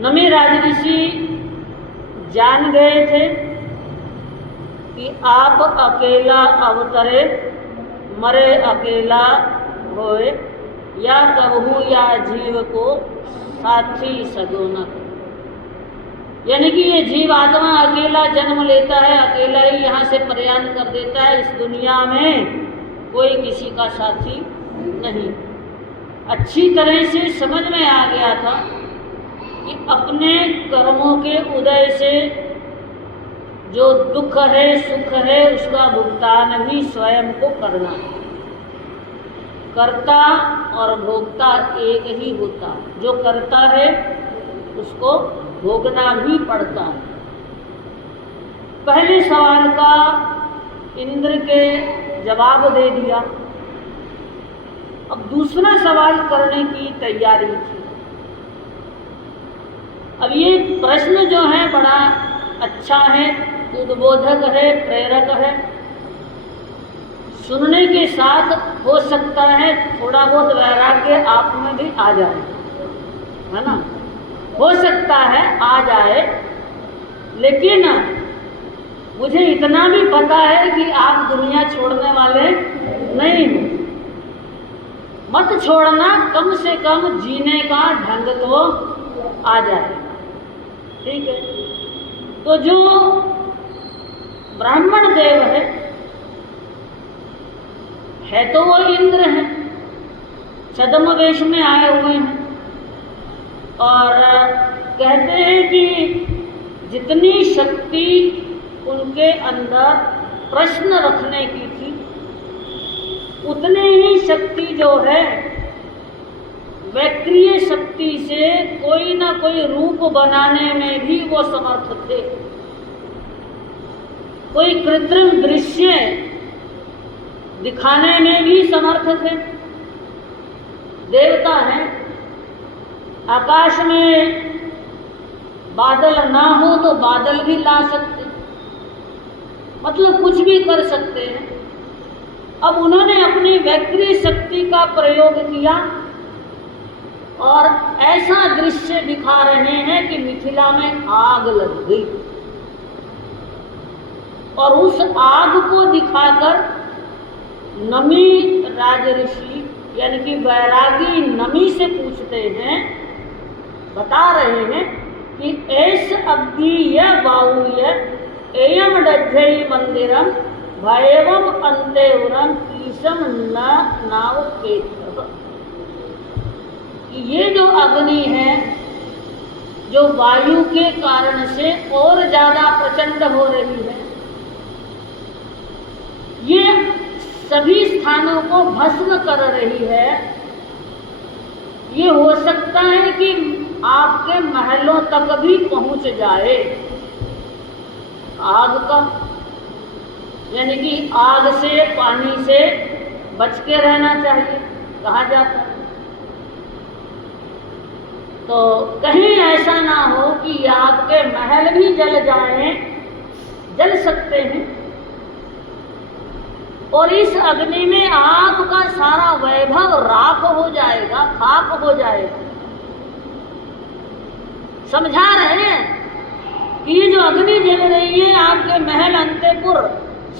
नमी राजऋषि जान गए थे कि आप अकेला अवतरे, मरे अकेला होए, या कहूँ या जीव को साथी सगो न। यानी कि ये जीव आत्मा अकेला जन्म लेता है, अकेला ही यहाँ से प्रयाण कर देता है, इस दुनिया में कोई किसी का साथी नहीं। अच्छी तरह से समझ में आ गया था कि अपने कर्मों के उदय से जो दुख है सुख है उसका भुगतान भी स्वयं को करना है। कर्ता और भोक्ता एक ही होता है, जो करता है उसको भोगना भी पड़ता है। पहले सवाल का इंद्र के जवाब दे दिया, अब दूसरा सवाल करने की तैयारी थी। अब ये प्रश्न जो है बड़ा अच्छा है, उद्बोधक है, प्रेरक है। सुनने के साथ हो सकता है थोड़ा बहुत वैराग्य आप में भी आ जाए, है ना, हो सकता है आ जाए। लेकिन मुझे इतना भी पता है कि आप दुनिया छोड़ने वाले नहीं हो। मत छोड़ना, कम से कम जीने का ढंग तो आ जाए, ठीक है। तो जो ब्राह्मण देव है तो वो इंद्र हैं, छद्म वेश में आए हुए हैं और कहते हैं कि जितनी शक्ति उनके अंदर प्रश्न रखने की थी उतनी ही शक्ति जो है वैक्रिय शक्ति से कोई ना कोई रूप बनाने में भी वो समर्थ थे। कोई कृत्रिम दृश्य दिखाने में भी समर्थ थे। देवता हैं, आकाश में बादल ना हो तो बादल भी ला सकते, मतलब कुछ भी कर सकते हैं। अब उन्होंने अपनी वैक्रिय शक्ति का प्रयोग किया और ऐसा दृश्य दिखा रहे हैं कि मिथिला में आग लग गई और उस आग को दिखाकर नमी राजऋषि यानी कि वैरागी नमी से पूछते हैं, बता रहे हैं कि ऐस अग्नि बाहुल्य एयम डज्जई मंदिरम भयवम अंतेवरम कीसम न नाव केत्र। ये जो अग्नि है जो वायु के कारण से और ज्यादा प्रचंड हो रही है, ये सभी स्थानों को भस्म कर रही है। ये हो सकता है कि आपके महलों तक भी पहुंच जाए। आग का यानी कि आग से पानी से बच के रहना चाहिए कहा जाता है। तो कहीं ऐसा ना हो कि आपके महल भी जल जाएं, जल सकते हैं और इस अग्नि में आपका सारा वैभव राख हो जाएगा, खाक हो जाएगा। समझा रहे हैं कि ये जो अग्नि जल रही है आपके महल अंतपुर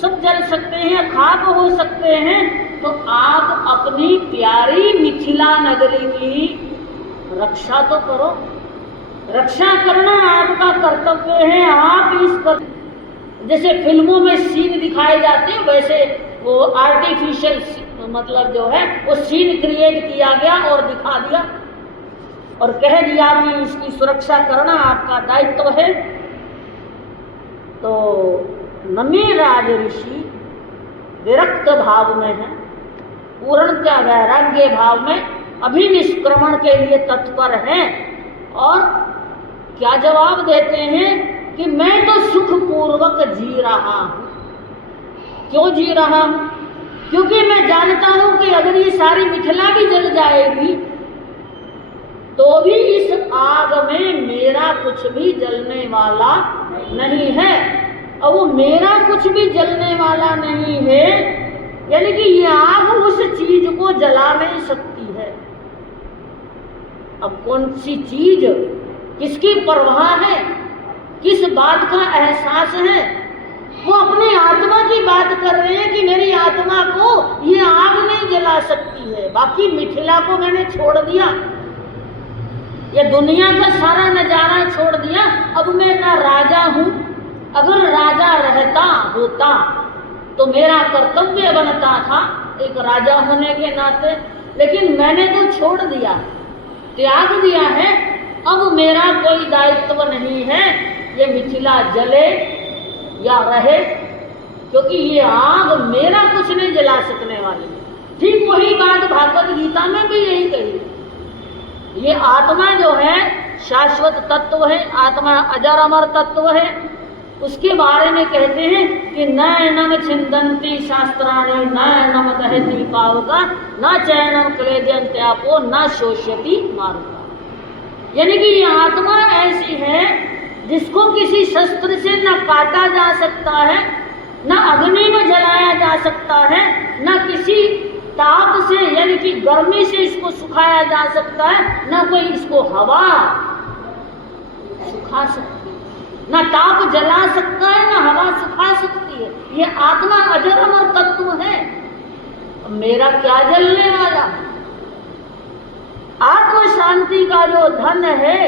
सब जल सकते हैं, खाक हो सकते हैं। तो आप अपनी प्यारी मिथिला नगरी की रक्षा तो करो। रक्षा करना आपका कर्तव्य है। आप इस जैसे फिल्मों में सीन दिखाए जाते हैं वैसे वो आर्टिफिशियल मतलब जो है वो सीन क्रिएट किया गया और दिखा दिया और कह दिया कि इसकी सुरक्षा करना आपका दायित्व है। तो नमी राजऋषि विरक्त भाव में है, पूर्णतः वैराग्य भाव में अभिनिष्क्रमण के लिए तत्पर हैं और क्या जवाब देते हैं कि मैं तो सुखपूर्वक जी रहा हूं। क्यों जी रहा हूं? क्योंकि मैं जानता हूं कि अगर ये सारी मिथिला भी जल जाएगी तो भी इस आग में मेरा कुछ भी जलने वाला नहीं है। और वो मेरा कुछ भी जलने वाला नहीं है यानी कि ये आग उस चीज को जला नहीं सकती है। अब कौन सी चीज? किसकी परवाह है, किस बात का एहसास है? वो अपनी आत्मा की बात कर रहे हैं कि मेरी आत्मा को ये आग नहीं जला सकती है, बाकी मिथिला को मैंने छोड़ दिया, ये दुनिया का सारा नजारा छोड़ दिया, अब मैं ना राजा हूं। अगर राजा रहता होता तो मेरा कर्तव्य बनता था एक राजा होने के नाते, लेकिन मैंने तो छोड़ दिया, त्याग दिया है। अब मेरा कोई दायित्व नहीं है ये मिथिला जले या रहे, क्योंकि ये आग मेरा कुछ नहीं जला सकने वाली। ठीक वही बात भागवत गीता में भी यही कही। ये आत्मा जो है शाश्वत तत्व है, आत्मा अजर अमर तत्व है, उसके बारे में कहते हैं कि नैनम छिंदन्ति शास्त्राणि नैनम दहति पावका न चैनम क्लेदयन्त्यापो न शोष्यति मारुका। यानी कि ये आत्मा ऐसी है जिसको किसी शस्त्र से न काटा जा सकता है, न अग्नि में जलाया जा सकता है, न किसी ताप से यानी कि गर्मी से इसको सुखाया जा सकता है, न कोई इसको हवा सुखा सकती है, न ताप जला सकता है, न हवा सुखा सकती है। ये आत्मा अजर अमर तत्व है। मेरा क्या जलने वाला? आत्म शांति का जो धन है,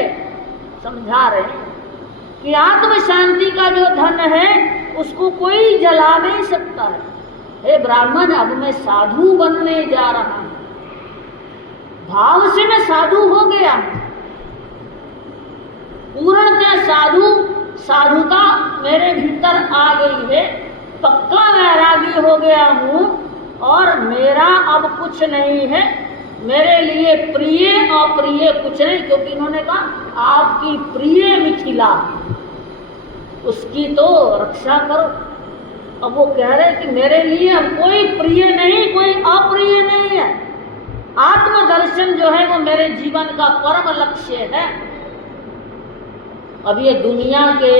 समझा रहे हैं कि आत्म शांति का जो धन है उसको कोई जला नहीं सकता है। हे ब्राह्मण, अब मैं साधु बनने जा रहा हूं, भाव से मैं साधु हो गया, पूर्णतः साधुता मेरे भीतर आ गई है, पक्का वैरागी हो गया हूं और मेरा अब कुछ नहीं है, मेरे लिए प्रिय अप्रिय कुछ नहीं। क्योंकि इन्होंने कहा आपकी प्रिय मिथिला, उसकी तो रक्षा करो। अब वो कह रहे कि मेरे लिए अब कोई प्रिय नहीं, कोई अप्रिय नहीं है। आत्मदर्शन जो है वो मेरे जीवन का परम लक्ष्य है। अब ये दुनिया के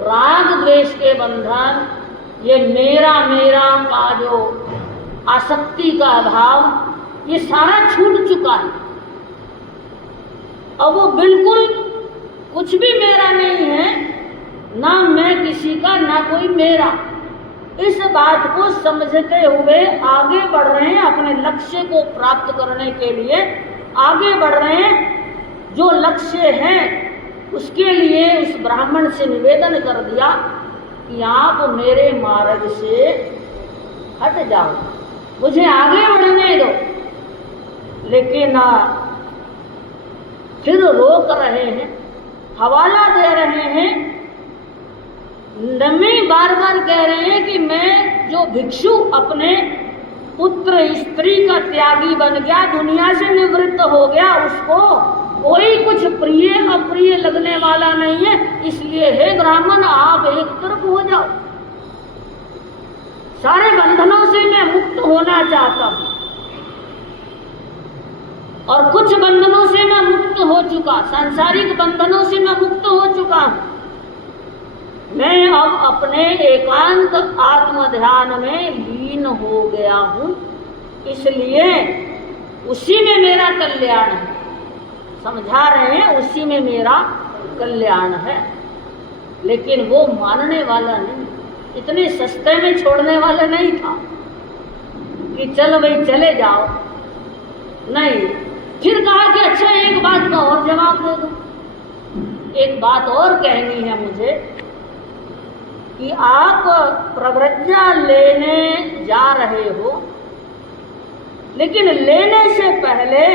राग द्वेष के बंधन, ये मेरा का जो आसक्ति का अभाव, ये सारा छूट चुका है। अब वो बिल्कुल कुछ भी मेरा नहीं है, ना मैं किसी का, ना कोई मेरा। इस बात को समझते हुए आगे बढ़ रहे हैं, अपने लक्ष्य को प्राप्त करने के लिए आगे बढ़ रहे हैं। जो लक्ष्य है उसके लिए उस ब्राह्मण से निवेदन कर दिया कि आप मेरे मार्ग से हट जाओ, मुझे आगे बढ़ने दो। लेकिन फिर रोक रहे हैं, हवाला दे रहे हैं, नमी बार बार कह रहे हैं कि मैं जो भिक्षु अपने पुत्र स्त्री का त्यागी बन गया, दुनिया से निवृत्त हो गया, उसको कोई कुछ प्रिय अप्रिय लगने वाला नहीं है। इसलिए हे ब्राह्मण, आप एक तरफ हो जाओ, सारे बंधनों से मैं मुक्त होना चाहता हूं और कुछ बंधनों से मैं मुक्त हो चुका, सांसारिक बंधनों से मैं मुक्त हो चुका हूं। मैं अब अपने एकांत आत्म ध्यान में लीन हो गया हूं, इसलिए उसी में मेरा कल्याण है। समझा रहे हैं, उसी में मेरा कल्याण है। लेकिन वो मानने वाला नहीं, इतने सस्ते में छोड़ने वाला नहीं था कि चलो भाई चले जाओ, नहीं। फिर कहा कि अच्छा एक बात का और जवाब दे दो, एक बात और कहनी है मुझे कि आप प्रव्रज्ञा लेने जा रहे हो, लेकिन लेने से पहले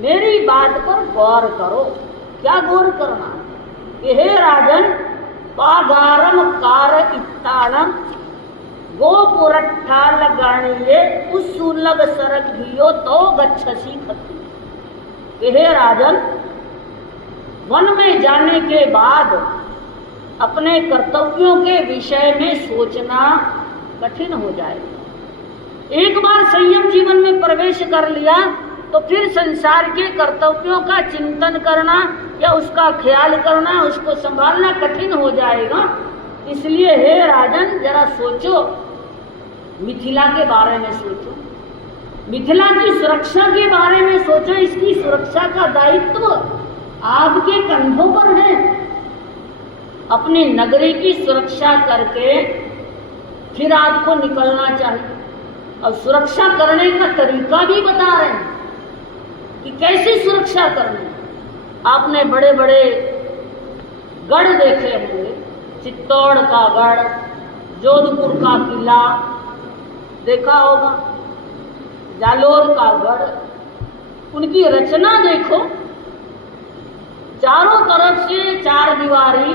मेरी बात पर गौर करो। क्या गौर करना? कि हे राजन, पागारम कार इत्ताणम गोपुरट्ठा लगाणीये उस्सुलभ सरघियो तो गच्छसी खत्ती। कि हे राजन, वन में जाने के बाद अपने कर्तव्यों के विषय में सोचना कठिन हो जाएगा। एक बार संयम जीवन में प्रवेश कर लिया तो फिर संसार के कर्तव्यों का चिंतन करना या उसका ख्याल करना, उसको संभालना कठिन हो जाएगा। इसलिए हे राजन, जरा सोचो, मिथिला के बारे में सोचो, मिथिला की सुरक्षा के बारे में सोचो। इसकी सुरक्षा का दायित्व आपके आपके कंधों पर है। अपनी नगरी की सुरक्षा करके फिर आपको निकलना चाहिए। और सुरक्षा करने का तरीका भी बता रहे हैं कि कैसी सुरक्षा करनी। आपने बड़े बड़े गढ़ देखे होंगे, चित्तौड़ का गढ़, जोधपुर का किला देखा होगा, जालोर का गढ़। उनकी रचना देखो, चारों तरफ से चार दीवारी,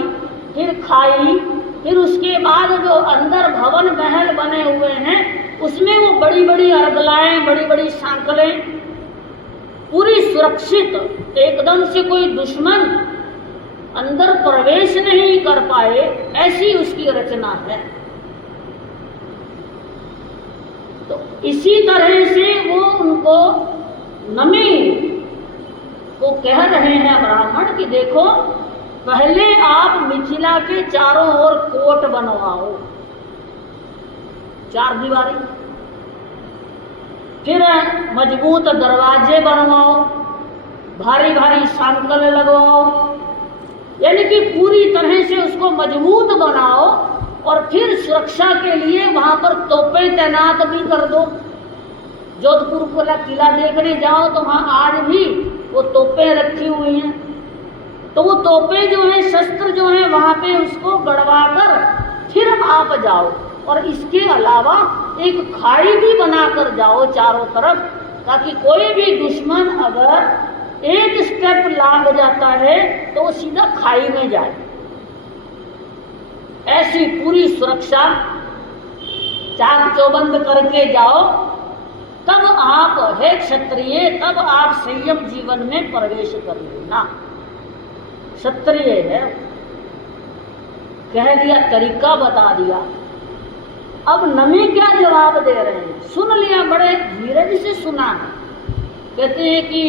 फिर खाई, फिर उसके बाद जो अंदर भवन महल बने हुए हैं उसमें वो बड़ी बड़ी अर्गलाएं, बड़ी बड़ी सांकलें, पूरी सुरक्षित, एकदम से कोई दुश्मन अंदर प्रवेश नहीं कर पाए, ऐसी उसकी रचना है। तो इसी तरह से वो उनको नमी को कह रहे हैं ब्राह्मण कि देखो, पहले आप मिथिला के चारों ओर कोट बनवाओ, चार दीवारी, फिर मजबूत दरवाजे बनवाओ, भारी भारी सांकल लगवाओ, यानी कि पूरी तरह से उसको मजबूत बनाओ। और फिर सुरक्षा के लिए वहां पर तोपें तैनात भी कर दो। जोधपुर का किला देखने जाओ तो वहां आज भी वो तोपें रखी हुई हैं। तो वो तोपें जो है, शस्त्र जो है, वहां पे उसको गड़वा कर फिर आप जाओ। और इसके अलावा एक खाई भी बनाकर जाओ चारों तरफ, ताकि कोई भी दुश्मन अगर एक स्टेप लांग जाता है तो वो सीधा खाई में जाए। ऐसी पूरी सुरक्षा चाक चौबंद करके जाओ, तब आप है क्षत्रिय, तब आप संयम जीवन में प्रवेश कर लेना। क्षत्रिय है, कह दिया, तरीका बता दिया। अब नमी क्या जवाब दे रहे हैं, सुन लिया, बड़े धीरज से सुना है। कहते हैं कि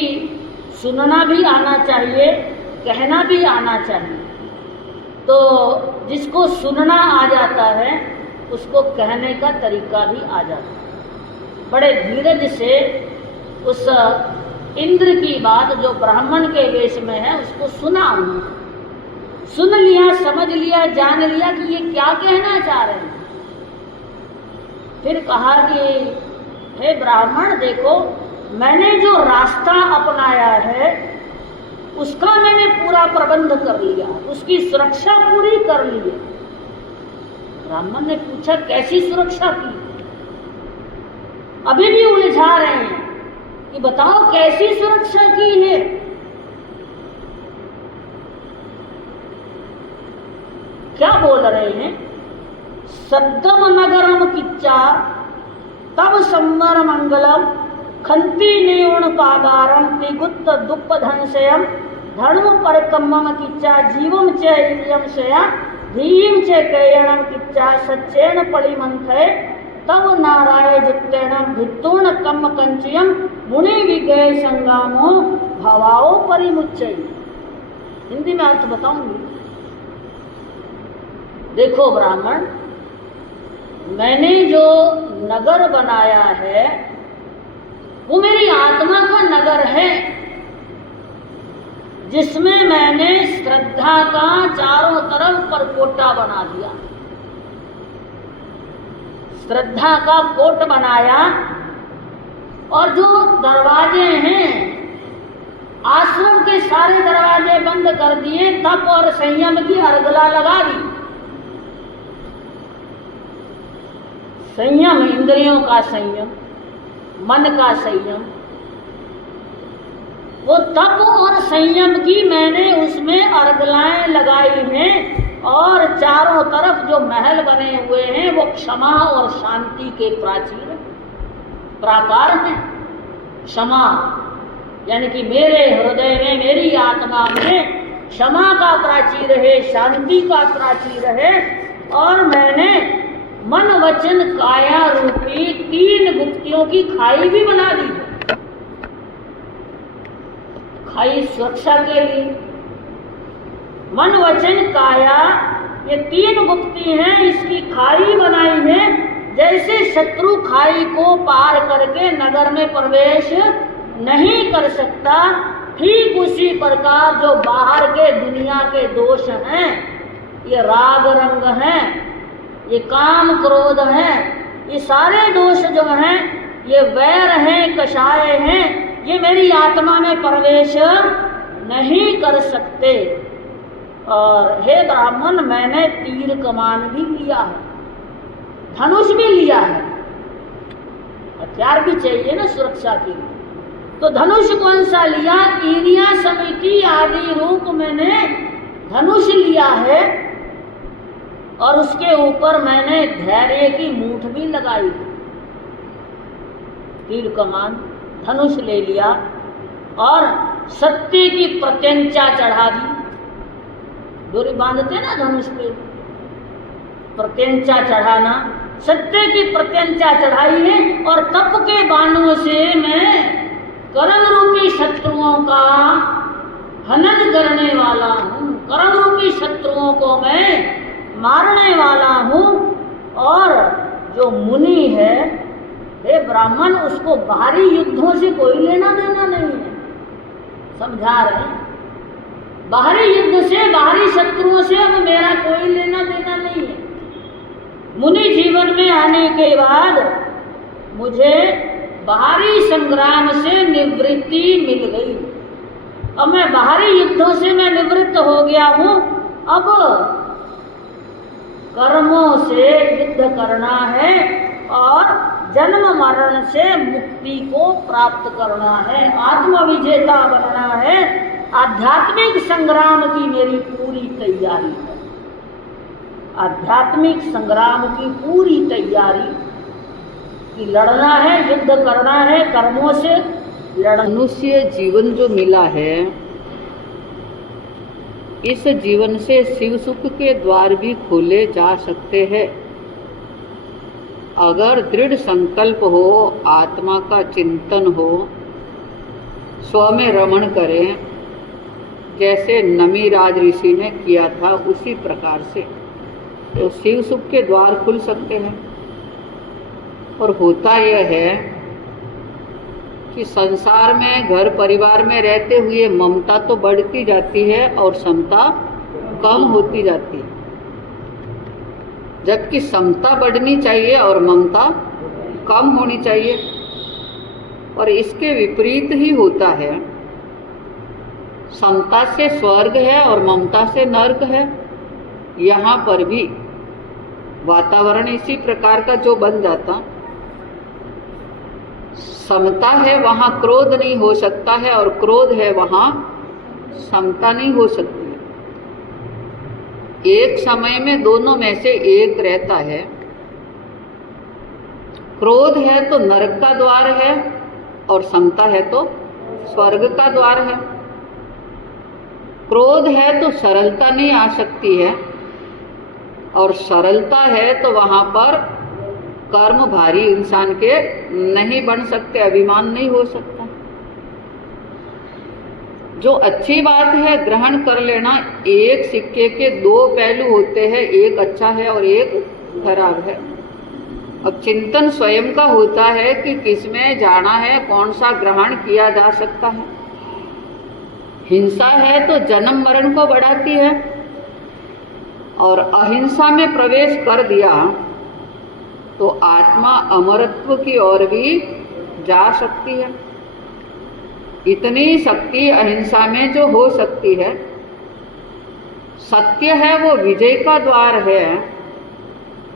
सुनना भी आना चाहिए, कहना भी आना चाहिए। तो जिसको सुनना आ जाता है उसको कहने का तरीका भी आ जाता है। बड़े धीरज से उस इंद्र की बात जो ब्राह्मण के वेश में है उसको सुना उन्होंने। सुन लिया, समझ लिया, जान लिया कि ये क्या कहना चाह रहे हैं। फिर कहा कि हे ब्राह्मण, देखो, मैंने जो रास्ता अपनाया है उसका मैंने पूरा प्रबंध कर लिया, उसकी सुरक्षा पूरी कर ली है। ब्राह्मण ने पूछा, कैसी सुरक्षा की? अभी भी उलझा रहे हैं कि बताओ कैसी सुरक्षा की है। क्या बोल रहे हैं? सद्दम नगरम किच्चा तब संवर मंगलम खंती नेउण पागारम तिगुत्त दुप्प धनशयम धर्म परकम्मम किच्चा जीवम च इलियम शया धीम च कयणम किच्चा सच्चेन पलिमंथय तब नाराय जित्तेणम भित्तूण कम्म कंचयम मुनि विगय संगामो भवाओ परिमुच्चय। हिंदी में अर्थ बताऊंगी। देखो ब्राह्मण, मैंने जो नगर बनाया है वो मेरी आत्मा का नगर है, जिसमें मैंने श्रद्धा का चारों तरफ परकोटा बना दिया। श्रद्धा का कोट बनाया और जो दरवाजे हैं, आश्रम के सारे दरवाजे बंद कर दिए, तप और संयम की अर्गला लगा दी। संयम, इंद्रियों का संयम, मन का संयम, वो तप और संयम की मैंने उसमें अर्गलाएं लगाई हैं। और चारों तरफ जो महल बने हुए हैं वो क्षमा और शांति के प्राकार हैं। क्षमा यानी कि मेरे हृदय में, मेरी आत्मा में क्षमा का प्राचीर है, शांति का प्राचीर है। और मैंने मन वचन काया रूपी 3 गुप्तियों की खाई भी बना दी है। खाई सुरक्षा के लिए, मन वचन काया, ये 3 गुप्ती हैं, इसकी खाई बनाई है। जैसे शत्रु खाई को पार करके नगर में प्रवेश नहीं कर सकता, ठीक उसी प्रकार जो बाहर के दुनिया के दोष हैं, ये राग रंग हैं, ये काम क्रोध हैं, ये सारे दोष जो हैं, ये वैर हैं, कषाय हैं, ये मेरी आत्मा में प्रवेश नहीं कर सकते। और हे ब्राह्मण, मैंने तीर कमान भी लिया है, धनुष भी लिया है, हथियार भी चाहिए ना सुरक्षा के लिए। तो धनुष कौन सा लिया? ईरिया समिति आदि रूप मैंने धनुष लिया है, और उसके ऊपर मैंने धैर्य की मूठ भी लगाई। तीर कमान धनुष ले लिया और सत्य की प्रत्यंचा चढ़ा दी। डोरी बांधते ना धनुष पे, प्रत्यंचा चढ़ाना, सत्य की प्रत्यंचा चढ़ाई है। और तप के बाणों से मैं कर्म रूपी शत्रुओं का हनन करने वाला हूँ, कर्म रूपी शत्रुओं को मैं मारने वाला हूँ। और जो मुनि है, हे ब्राह्मण, उसको बाहरी युद्धों से कोई लेना देना नहीं है। समझा रहे हैं? बाहरी युद्ध से, बाहरी शत्रुओं से अब मेरा कोई लेना देना नहीं है। मुनि जीवन में आने के बाद मुझे बाहरी संग्राम से निवृत्ति मिल गई। अब मैं बाहरी युद्धों से मैं निवृत्त हो गया हूँ। अब कर्मों से युद्ध करना है और जन्म मरण से मुक्ति को प्राप्त करना है, आत्मविजेता बनना है। आध्यात्मिक संग्राम की मेरी पूरी तैयारी है, आध्यात्मिक संग्राम की पूरी तैयारी कि लड़ना है, युद्ध करना है, कर्मों से लड़ना। मनुष्य जीवन जो मिला है, इस जीवन से शिव सुख के द्वार भी खोले जा सकते हैं अगर दृढ़ संकल्प हो, आत्मा का चिंतन हो, स्व में रमण करें, जैसे नमीराज ऋषि ने किया था उसी प्रकार से, तो शिव सुख के द्वार खुल सकते हैं। और होता यह है कि संसार में, घर परिवार में रहते हुए ममता तो बढ़ती जाती है और समता कम होती जाती है, जबकि समता बढ़नी चाहिए और ममता कम होनी चाहिए। और इसके विपरीत ही होता है, समता से स्वर्ग है और ममता से नर्क है। यहाँ पर भी वातावरण इसी प्रकार का जो बन जाता, समता है वहाँ क्रोध नहीं हो सकता है, और क्रोध है वहाँ समता नहीं हो सकती। एक समय में दोनों में से एक रहता है। क्रोध है तो नरक का द्वार है, और समता है तो स्वर्ग का द्वार है। क्रोध है तो सरलता नहीं आ सकती है, और सरलता है तो वहाँ पर कर्म भारी इंसान के नहीं बन सकते, अभिमान नहीं हो सकता। जो अच्छी बात है ग्रहण कर लेना। एक सिक्के के दो पहलू होते हैं, एक अच्छा है और एक खराब है। अब चिंतन स्वयं का होता है कि किसमें जाना है, कौन सा ग्रहण किया जा सकता है। हिंसा है तो जन्म मरण को बढ़ाती है, और अहिंसा में प्रवेश कर दिया तो आत्मा अमरत्व की ओर भी जा सकती है। इतनी शक्ति अहिंसा में जो हो सकती है। सत्य है वो विजय का द्वार है,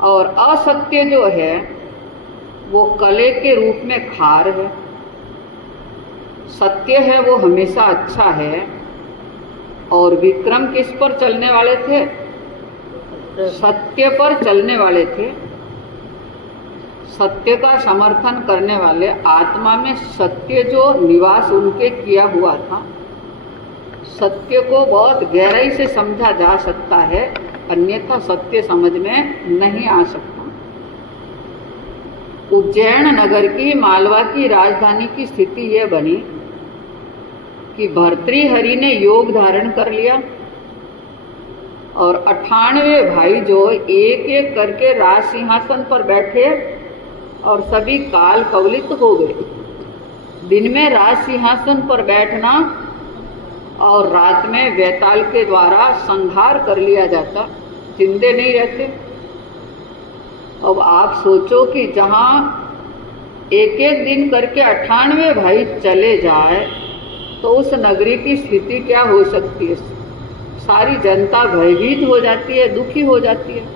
और असत्य जो है वो कले के रूप में खार है। सत्य है वो हमेशा अच्छा है। और विक्रम किस पर चलने वाले थे? सत्य पर चलने वाले थे, सत्य का समर्थन करने वाले। आत्मा में सत्य जो निवास उनके किया हुआ था, सत्य को बहुत गहराई से समझा जा सकता है, अन्यथा सत्य समझ में नहीं आ सकता। उज्जैन नगर की, मालवा की राजधानी की स्थिति यह बनी कि भर्तृहरि ने योग धारण कर लिया, और 98 भाई जो एक एक करके राज सिंहासन पर बैठे और सभी काल कवलित हो गए। दिन में राज सिंहासन पर बैठना और रात में वेताल के द्वारा संहार कर लिया जाता, जिंदे नहीं रहते। अब आप सोचो कि जहाँ एक एक दिन करके 98 भाई चले जाए तो उस नगरी की स्थिति क्या हो सकती है। सारी जनता भयभीत हो जाती है, दुखी हो जाती है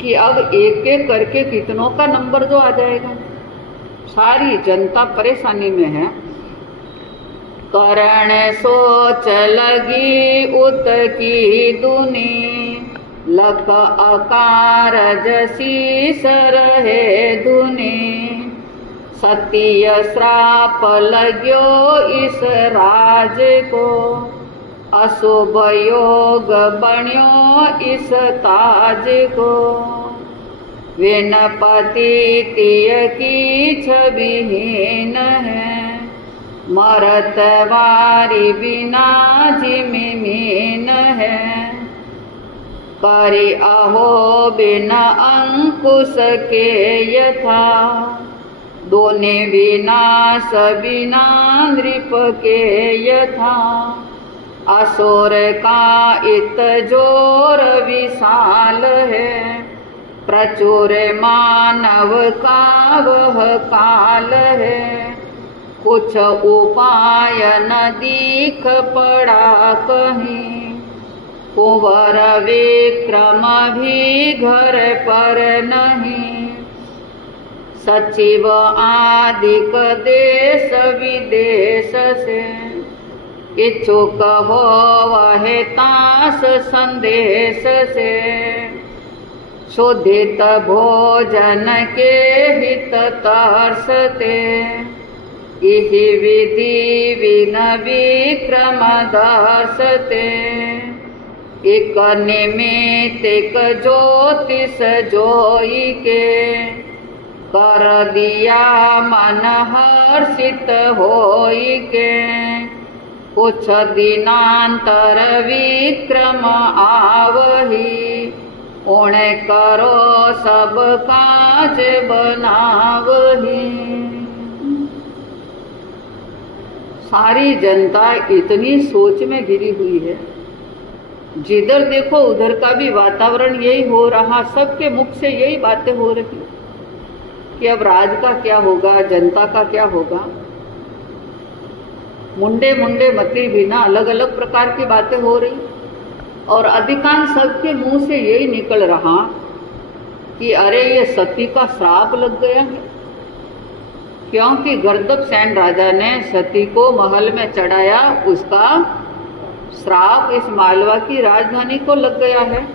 कि अब एक एक करके कितनों का नंबर जो आ जाएगा। सारी जनता परेशानी में है। करण सोच लगी उत की दुनी, लख अकार जसी रहे धुनी, सत्य श्राप लग्यो इस राज को, अशुभ योग बण्यो इस ताज को, विनपति तिय की छविहीन है, मरत वारी बिना जिमीन है, करि अहो बिना अंकुश के यथा, दोने विनाश बिना नृप के यथा, असुर का इत जोर विशाल है, प्रचुर मानव का वह काल है, कुछ उपाय न दीख पड़ा कहीं, कुंवर विक्रम भी घर पर नहीं, सचिव आदिक देश विदेश से, इच्छुक हो वह तास संदेश से, शोधित भोजन के हित तरसते, इहि विधि विन विक्रम दर्शते, एक निमित्त एक ज्योतिष जोई के, कर दिया मन हर्षित होई के, कुछ दिनांतर विक्रम आवही, उणे करो सब काज बनावही। सारी जनता इतनी सोच में घिरी हुई है, जिधर देखो उधर का भी वातावरण यही हो रहा, सबके मुख से यही बातें हो रही कि अब राज का क्या होगा, जनता का क्या होगा। मुंडे मुंडे मती बिना अलग अलग प्रकार की बातें हो रही, और अधिकांश सबके मुंह से यही निकल रहा कि अरे ये सती का श्राप लग गया है, क्योंकि गर्दभ सेन राजा ने सती को महल में चढ़ाया, उसका श्राप इस मालवा की राजधानी को लग गया है।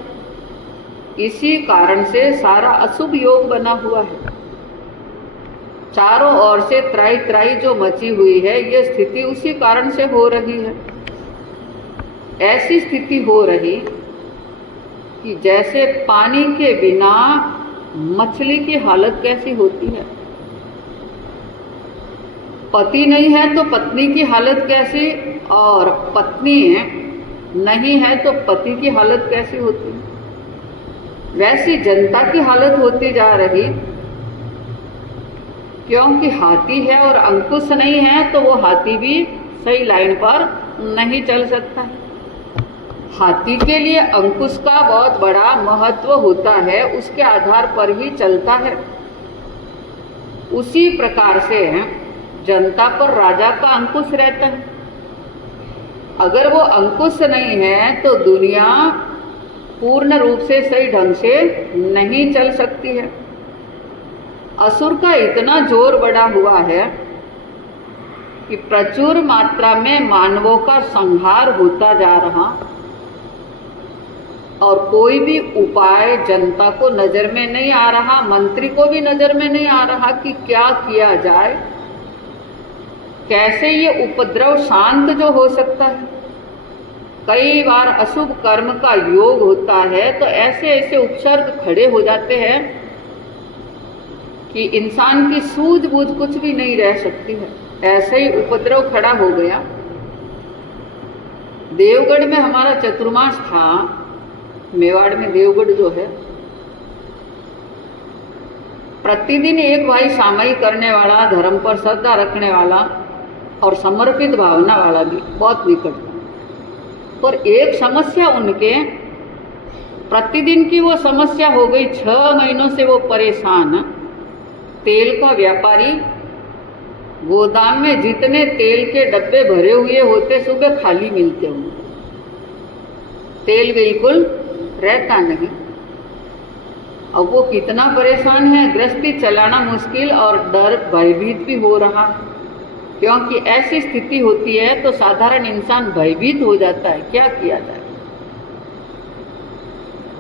इसी कारण से सारा अशुभ योग बना हुआ है। चारों ओर से त्राई त्राई जो मची हुई है, ये स्थिति उसी कारण से हो रही है। ऐसी स्थिति हो रही कि जैसे पानी के बिना मछली की हालत कैसी होती है, पति नहीं है तो पत्नी की हालत कैसी, और पत्नी नहीं है तो पति की हालत कैसी होती है, वैसी जनता की हालत होती जा रही। क्योंकि हाथी है और अंकुश नहीं है तो वो हाथी भी सही लाइन पर नहीं चल सकता है। हाथी के लिए अंकुश का बहुत बड़ा महत्व होता है, उसके आधार पर ही चलता है। उसी प्रकार से जनता पर राजा का अंकुश रहता है। अगर वो अंकुश नहीं है तो दुनिया पूर्ण रूप से सही ढंग से नहीं चल सकती है। असुर का इतना जोर बढ़ा हुआ है कि प्रचुर मात्रा में मानवों का संहार होता जा रहा, और कोई भी उपाय जनता को नजर में नहीं आ रहा, मंत्री को भी नजर में नहीं आ रहा कि क्या किया जाए, कैसे ये उपद्रव शांत जो हो सकता है। कई बार अशुभ कर्म का योग होता है तो ऐसे ऐसे उपसर्ग खड़े हो जाते हैं कि इंसान की सूझबूझ कुछ भी नहीं रह सकती है। ऐसे ही उपद्रव खड़ा हो गया। देवगढ़ में हमारा चतुर्मास था, मेवाड़ में देवगढ़ जो है, प्रतिदिन एक भाई सामाई करने वाला, धर्म पर श्रद्धा रखने वाला, और समर्पित भावना वाला भी, बहुत निकट था। पर एक समस्या उनके, प्रतिदिन की वो समस्या हो गई, 6 महीनों से वो परेशान। तेल का व्यापारी गोदाम में जितने तेल के डब्बे भरे हुए होते सुबह खाली मिलते होंगे, तेल बिल्कुल रहता नहीं। अब वो कितना परेशान है, गृहस्थी चलाना मुश्किल और डर भयभीत भी हो रहा, क्योंकि ऐसी स्थिति होती है तो साधारण इंसान भयभीत हो जाता है, क्या किया जाए।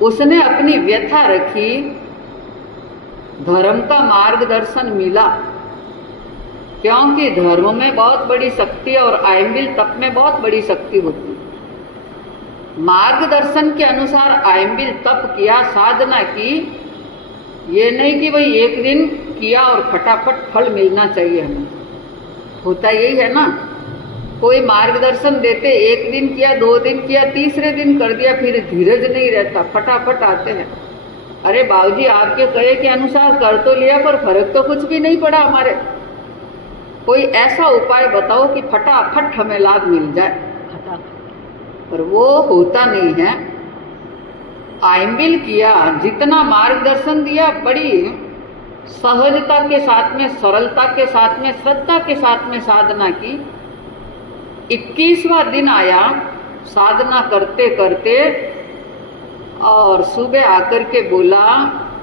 उसने अपनी व्यथा रखी, धर्म का मार्गदर्शन मिला, क्योंकि धर्म में बहुत बड़ी शक्ति और आयंबिल तप में बहुत बड़ी शक्ति होती है। मार्गदर्शन के अनुसार आयंबिल तप किया, साधना की, ये नहीं कि भाई एक दिन किया और फटाफट फल मिलना चाहिए हमें, होता यही है ना। कोई मार्गदर्शन देते, एक दिन किया, 2 दिन किया, तीसरे दिन कर दिया, फिर धीरज नहीं रहता, फटाफट आते हैं। अरे बाबूजी आपके कहे के अनुसार कर तो लिया पर फर्क तो कुछ भी नहीं पड़ा हमारे, कोई ऐसा उपाय बताओ कि फटाफट हमें लाभ मिल जाए। पर वो होता नहीं है। आयंबिल किया, जितना मार्गदर्शन दिया, बड़ी सहजता के साथ में, सरलता के साथ में, श्रद्धा के साथ में साधना की। 21वां दिन आया साधना करते करते, और सुबह आकर के बोला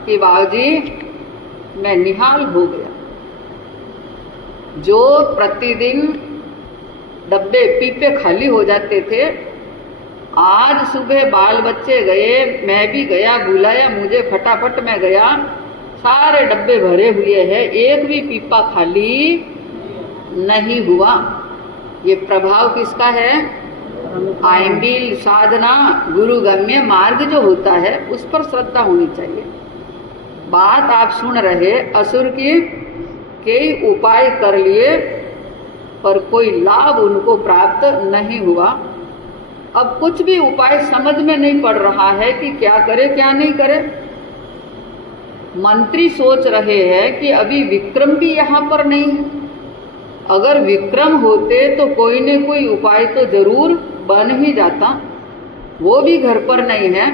कि बाबूजी मैं निहाल हो गया। जो प्रतिदिन डब्बे पीपे खाली हो जाते थे, आज सुबह बाल बच्चे गए, मैं भी गया, बुलाया मुझे, फटाफट मैं गया, सारे डब्बे भरे हुए हैं, एक भी पीपा खाली नहीं हुआ। ये प्रभाव किसका है? आयंबिल साधना, गुरुगम्य मार्ग जो होता है उस पर श्रद्धा होनी चाहिए। बात आप सुन रहे, असुर की कई उपाय कर लिए पर कोई लाभ उनको प्राप्त नहीं हुआ। अब कुछ भी उपाय समझ में नहीं पड़ रहा है कि क्या करे क्या नहीं करे। मंत्री सोच रहे हैं कि अभी विक्रम भी यहाँ पर नहीं है, अगर विक्रम होते तो कोई न कोई उपाय तो जरूर बन ही जाता, वो भी घर पर नहीं है।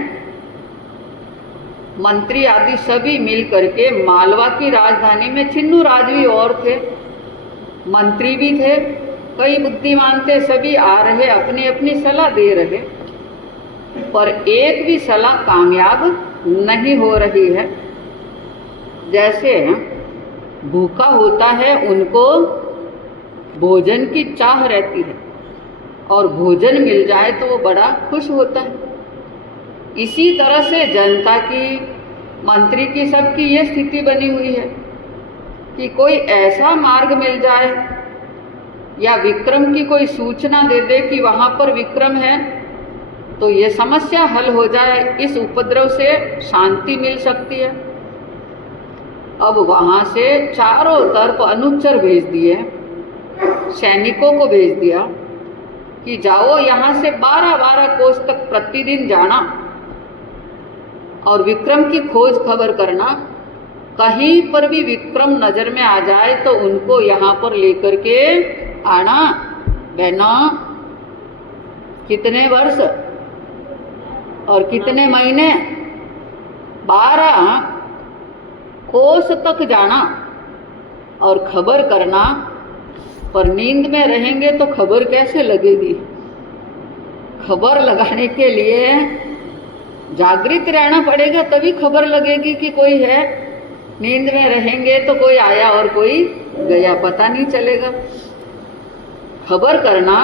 मंत्री आदि सभी मिल करके, मालवा की राजधानी में छिन्नू राजवी और थे, मंत्री भी थे, कई बुद्धिमान थे, सभी आ रहे, अपनी अपनी सलाह दे रहे, पर एक भी सलाह कामयाब नहीं हो रही है। जैसे भूखा होता है उनको भोजन की चाह रहती है, और भोजन मिल जाए तो वो बड़ा खुश होता है। इसी तरह से जनता की, मंत्री की, सबकी ये स्थिति बनी हुई है कि कोई ऐसा मार्ग मिल जाए या विक्रम की कोई सूचना दे दे कि वहाँ पर विक्रम है, तो ये समस्या हल हो जाए, इस उपद्रव से शांति मिल सकती है। अब वहाँ से चारों तरफ अनुचर भेज दिए, सैनिकों को भेज दिया कि जाओ यहाँ से 12-12 कोस तक प्रतिदिन जाना और विक्रम की खोज खबर करना। कहीं पर भी विक्रम नजर में आ जाए तो उनको यहाँ पर लेकर के आना। बहनों, कितने वर्ष और कितने महीने? 12 कोस तक जाना और खबर करना। पर नींद में रहेंगे तो खबर कैसे लगेगी? खबर लगाने के लिए जागृत रहना पड़ेगा, तभी खबर लगेगी कि कोई है। नींद में रहेंगे तो कोई आया और कोई गया, पता नहीं चलेगा। खबर करना,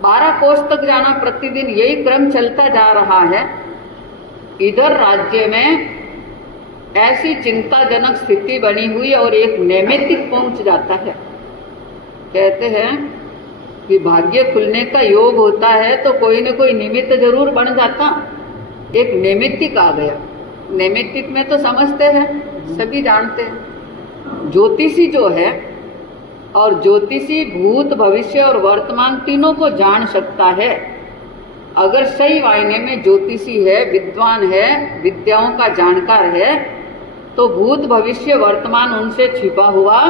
12 कोस तक जाना प्रतिदिन, यही क्रम चलता जा रहा है। इधर राज्य में ऐसी चिंताजनक स्थिति बनी हुई और एक नैमित्तिक पहुंच जाता है। कहते हैं कि भाग्य खुलने का योग होता है तो कोई न कोई निमित्त जरूर बन जाता। एक नैमित्तिक आ गया। नैमित्तिक में तो समझते हैं, सभी जानते हैं। ज्योतिषी जो है, और ज्योतिषी भूत, भविष्य और वर्तमान तीनों को जान सकता है। अगर सही मायने में ज्योतिषी है, विद्वान है, विद्याओं का जानकार है, तो भूत, भविष्य, वर्तमान उनसे छिपा हुआ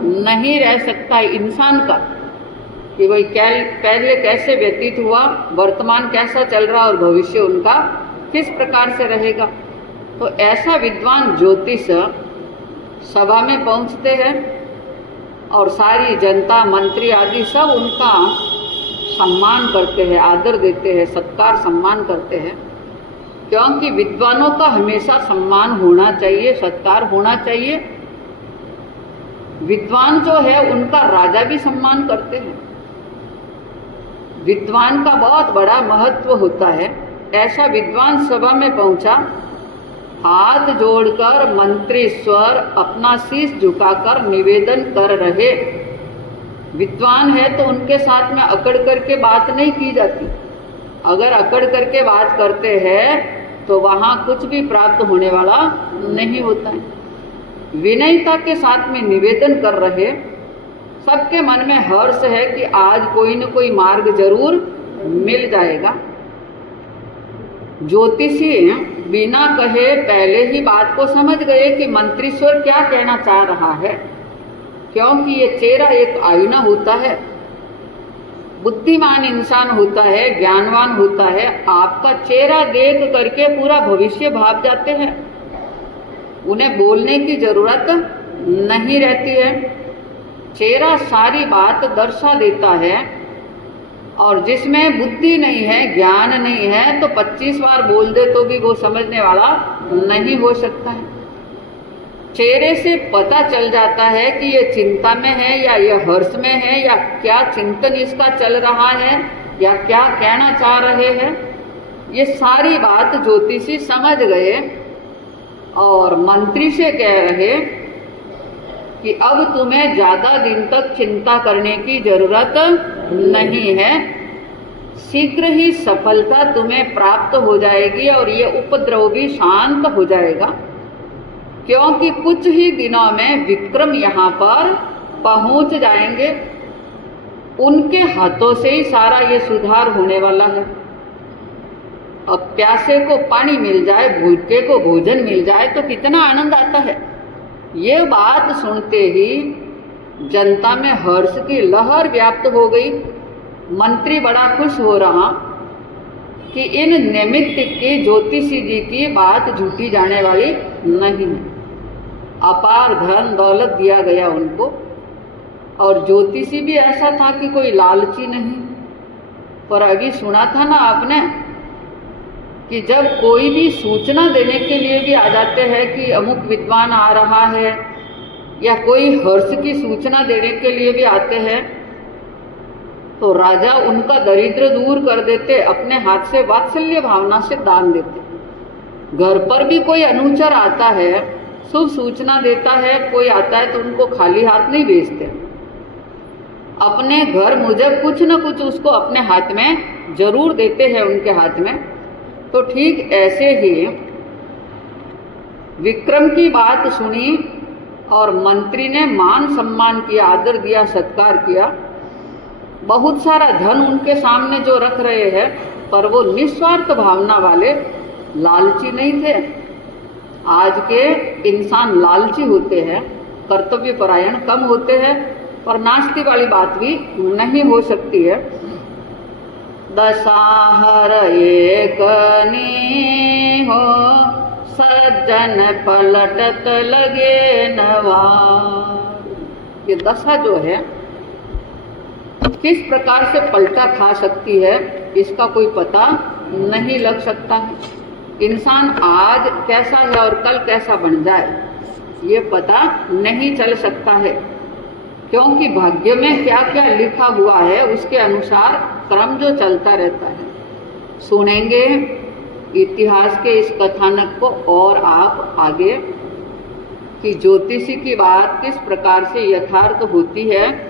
नहीं रह सकता इंसान का। कि भाई पहले कैसे व्यतीत हुआ, वर्तमान कैसा चल रहा और भविष्य उनका किस प्रकार से रहेगा। तो ऐसा विद्वान ज्योतिष सभा में पहुंचते हैं और सारी जनता, मंत्री आदि सब उनका सम्मान करते हैं, आदर देते हैं, सत्कार सम्मान करते हैं, क्योंकि विद्वानों का हमेशा सम्मान होना चाहिए, सत्कार होना चाहिए। विद्वान जो है उनका राजा भी सम्मान करते हैं। विद्वान का बहुत बड़ा महत्व होता है। ऐसा विद्वान सभा में पहुंचा, हाथ जोड़कर मंत्री स्वर अपना शीश झुकाकर निवेदन कर रहे। विद्वान है तो उनके साथ में अकड़ करके बात नहीं की जाती। अगर अकड़ करके बात करते हैं तो वहाँ कुछ भी प्राप्त होने वाला नहीं होता है। विनयता के साथ में निवेदन कर रहे, सबके मन में हर्ष है कि आज कोई न कोई मार्ग जरूर मिल जाएगा। ज्योतिषी बिना कहे पहले ही बात को समझ गए कि मंत्रीश्वर क्या कहना चाह रहा है, क्योंकि ये चेहरा एक आईना होता है। बुद्धिमान इंसान होता है, ज्ञानवान होता है, आपका चेहरा देख करके पूरा भविष्य भाप जाते हैं। उन्हें बोलने की जरूरत नहीं रहती है। चेहरा सारी बात दर्शा देता है, और जिसमें बुद्धि नहीं है, ज्ञान नहीं है, तो 25 बार बोल दे तो भी वो समझने वाला नहीं हो सकता है। चेहरे से पता चल जाता है कि ये चिंता में है या ये हर्ष में है, या क्या चिंतन इसका चल रहा है, या क्या कहना चाह रहे हैं। ये सारी बात ज्योतिषी समझ गए और मंत्री से कह रहे कि अब तुम्हें ज़्यादा दिन तक चिंता करने की जरूरत नहीं है, शीघ्र ही सफलता तुम्हें प्राप्त हो जाएगी और ये उपद्रव भी शांत हो जाएगा, क्योंकि कुछ ही दिनों में विक्रम यहाँ पर पहुँच जाएंगे। उनके हाथों से ही सारा ये सुधार होने वाला है। अब प्यासे को पानी मिल जाए, भूखे को भोजन मिल जाए तो कितना आनंद आता है। ये बात सुनते ही जनता में हर्ष की लहर व्याप्त हो गई। मंत्री बड़ा खुश हो रहा कि इन निमित्त की ज्योतिषी जी की बात झूठी जाने वाली नहीं है। अपार धन दौलत दिया गया उनको, और ज्योतिषी भी ऐसा था कि कोई लालची नहीं। पर अभी सुना था ना आपने कि जब कोई भी सूचना देने के लिए भी आ जाते हैं कि अमुक विद्वान आ रहा है, या कोई हर्ष की सूचना देने के लिए भी आते हैं, तो राजा उनका दरिद्र दूर कर देते, अपने हाथ से वात्सल्य भावना से दान देते। घर पर भी कोई अनुचर आता है, शुभ सूचना देता है, कोई आता है तो उनको खाली हाथ नहीं भेजते। अपने घर मुजब कुछ न कुछ उसको अपने हाथ में जरूर देते हैं, उनके हाथ में। तो ठीक ऐसे ही विक्रम की बात सुनी और मंत्री ने मान सम्मान किया, आदर दिया, सत्कार किया। बहुत सारा धन उनके सामने जो रख रहे हैं, पर वो निस्वार्थ भावना वाले, लालची नहीं थे। आज के इंसान लालची होते हैं, कर्तव्य परायण कम होते हैं, पर नास्ती वाली बात भी नहीं हो सकती है। दशाहर एक हो, सज्जन पलटत लगे नवार। ये दशा जो है किस प्रकार से पलटा खा सकती है, इसका कोई पता नहीं लग सकता है। इंसान आज कैसा है और कल कैसा बन जाए, ये पता नहीं चल सकता है, क्योंकि भाग्य में क्या क्या लिखा हुआ है उसके अनुसार क्रम जो चलता रहता है। सुनेंगे इतिहास के इस कथानक को और आप आगे कि ज्योतिषी की बात किस प्रकार से यथार्थ होती है